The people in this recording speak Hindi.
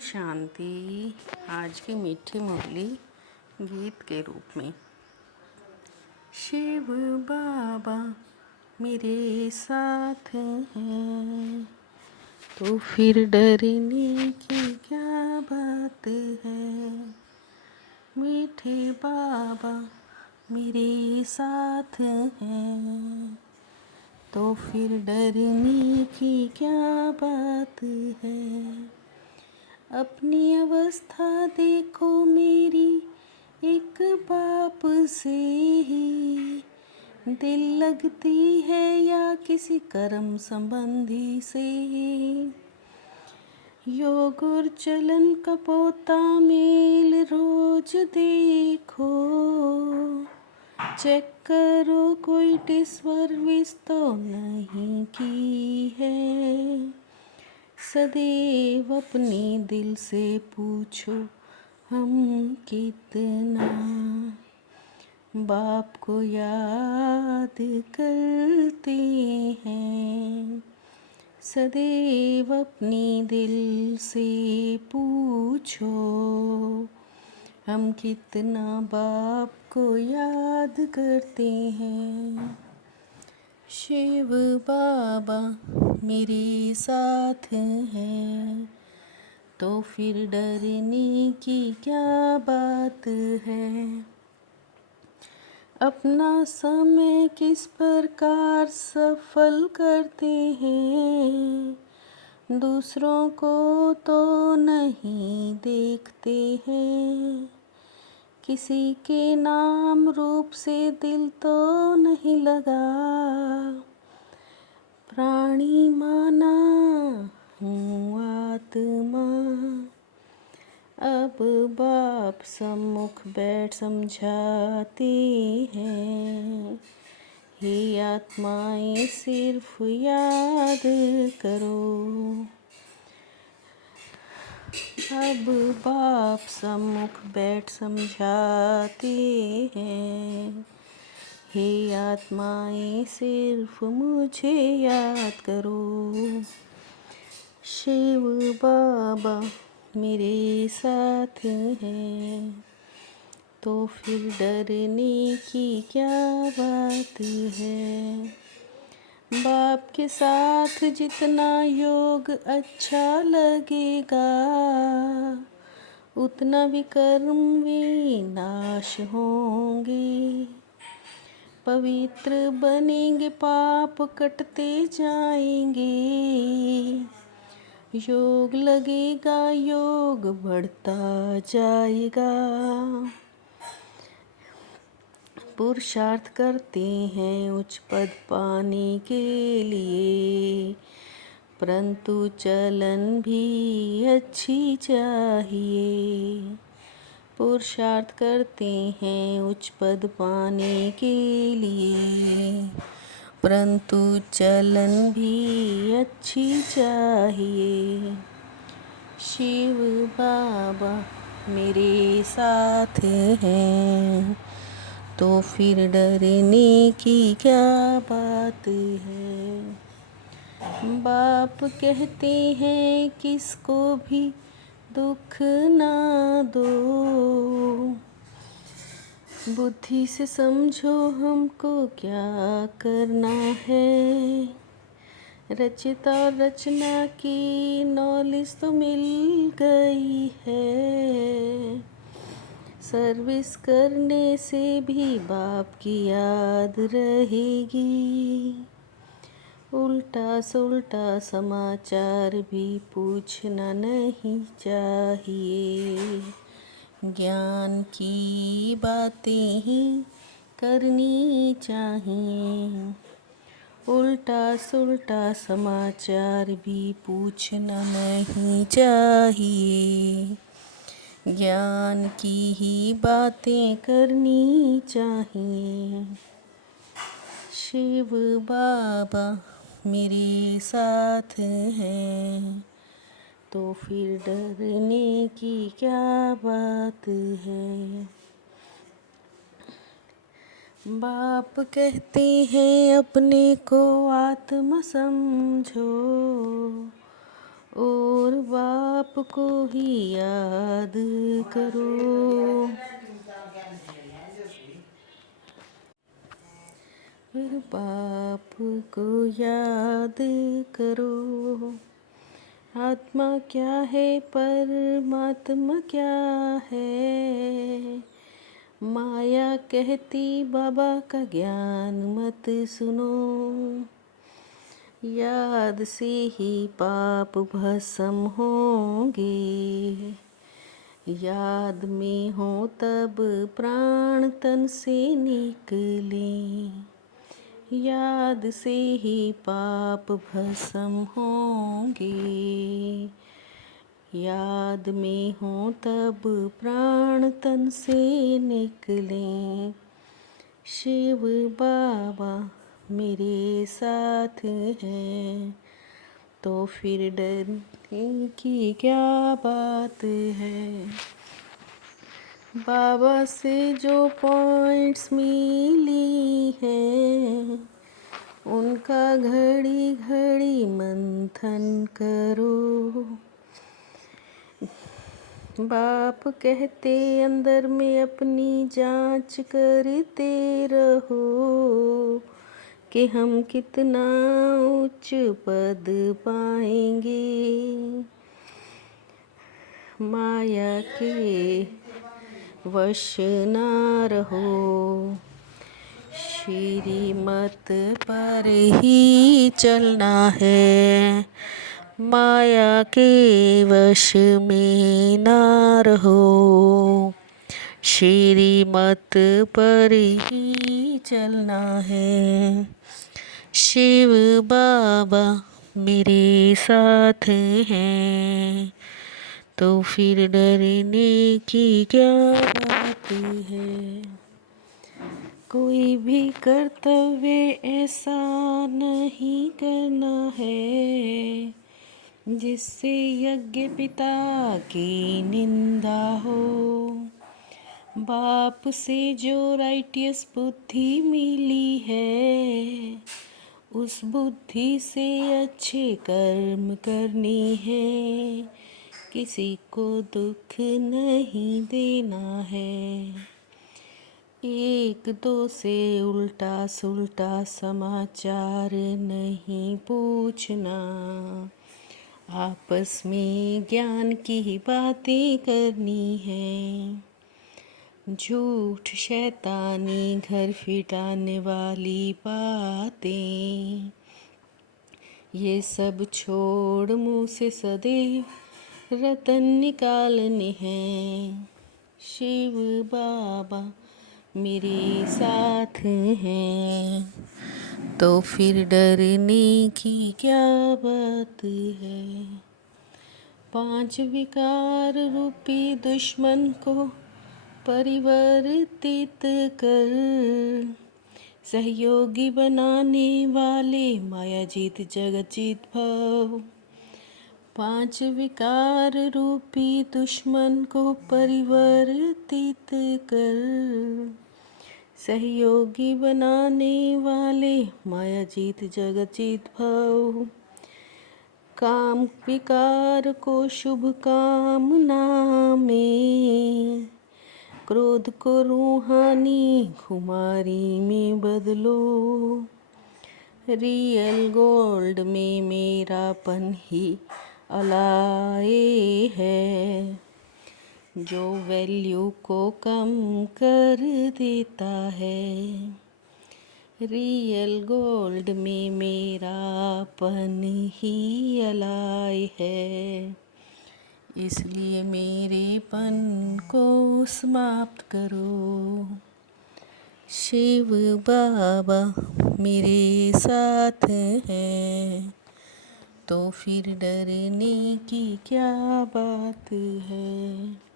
शांति। आज की मीठी मुरली गीत के रूप में। शिव बाबा मेरे साथ हैं तो फिर डरने की क्या बात है। मीठे बाबा मेरे साथ हैं तो फिर डरने की क्या बात है। अपनी अवस्था देखो मेरी एक बाप से ही दिल लगती है या किसी कर्म संबंधी से। योग और चलन का पोता मेल रोज देखो, चेक करो कोई डिसवर्विस तो नहीं की है। सदैव अपने दिल से पूछो हम कितना बाप को याद करते हैं। सदैव अपने दिल से पूछो हम कितना बाप को याद करते हैं। शिव बाबा मेरे साथ हैं तो फिर डरने की क्या बात है। अपना समय किस प्रकार सफल करते हैं, दूसरों को तो नहीं देखते हैं। किसी के नाम रूप से दिल तो नहीं लगा, प्राणी माना हूँ आत्मा। अब बाप सम्मुख बैठ समझाते हैं, हे आत्माएं सिर्फ याद करो। अब बाप सम्मुख बैठ समझाते हैं, हे आत्माएं सिर्फ मुझे याद करो। शिव बाबा मेरे साथ हैं तो फिर डरने की क्या बात है। बाप के साथ जितना योग अच्छा लगेगा, उतना विकर्म विनाश होंगे। पवित्र बनेंगे, पाप कटते जाएंगे। योग लगेगा, योग बढ़ता जाएगा। पुरुषार्थ करते हैं उच्च पद पाने के लिए, परंतु चलन भी अच्छी चाहिए। पुरुषार्थ करते हैं उच्च पद पाने के लिए, परंतु चलन भी अच्छी चाहिए। शिव बाबा मेरे साथ हैं तो फिर डरने की क्या बात है। बाप कहते हैं किसको भी दुख ना दो, बुद्धि से समझो हमको क्या करना है। रचिता और रचना की नॉलेज तो मिल गई है, सर्विस करने से भी बाप की याद रहेगी। उल्टा सुल्टा समाचार भी पूछना नहीं चाहिए, ज्ञान की बातें ही करनी चाहिए। उल्टा सुल्टा समाचार भी पूछना नहीं चाहिए, ज्ञान की ही बातें करनी चाहिए। शिव बाबा मेरे साथ हैं तो फिर डरने की क्या बात है। बाप कहते हैं अपने को आत्मा समझो, और बाप बाप को ही याद करो। हर बाप को याद करो। आत्मा क्या है, परमात्मा क्या है। माया कहती बाबा का ज्ञान मत सुनो। याद से ही पाप भस्म होंगे। याद में हो तब प्राण तन से निकले। याद से ही पाप भस्म होंगे। याद में हो तब प्राण तन से निकले। शिव बाबा मेरे साथ हैं, तो फिर डरने की क्या बात है। बाबा से जो पॉइंट्स मिली हैं, उनका घड़ी घड़ी मंथन करो। बाप कहते अंदर में अपनी जांच करते रहो कि हम कितना उच्च पद पाएंगे। माया के वश ना रहो, श्रीमत पर ही चलना है। माया के वश में ना रहो, श्रीमत पर ही चलना है। शिव बाबा मेरे साथ हैं, तो फिर डरने की क्या बात है। कोई भी कर्तव्य ऐसा नहीं करना है जिससे यज्ञ पिता की निंदा हो। बाप से जो राइटियस बुद्धि मिली है, उस बुद्धि से अच्छे कर्म करने हैं। किसी को दुख नहीं देना है। एक दो से उल्टा सुल्टा समाचार नहीं पूछना। आपस में ज्ञान की बातें करनी है। झूठ शैतानी घर फिटाने वाली बातें, ये सब छोड़ मुँह से सदैव रतन निकालने हैं। शिव बाबा मेरे साथ हैं, तो फिर डरने की क्या बात है। 5 विकार रूपी दुश्मन को परिवर्तित कर सहयोगी बनाने वाले माया जीत जगत जीत भव। 5 विकार रूपी दुश्मन को परिवर्तित कर सहयोगी बनाने वाले माया जीत जगत जीत भव। काम विकार को शुभ कामना में, क्रोध को रूहानी खुमारी में बदलो। रियल गोल्ड में मेरापन ही अलाए है, जो वैल्यू को कम कर देता है। रियल गोल्ड में मेरापन ही अलाए है, इसलिए मेरेपन को समाप्त करो। शिव बाबा मेरे साथ हैं, तो फिर डरने की क्या बात है।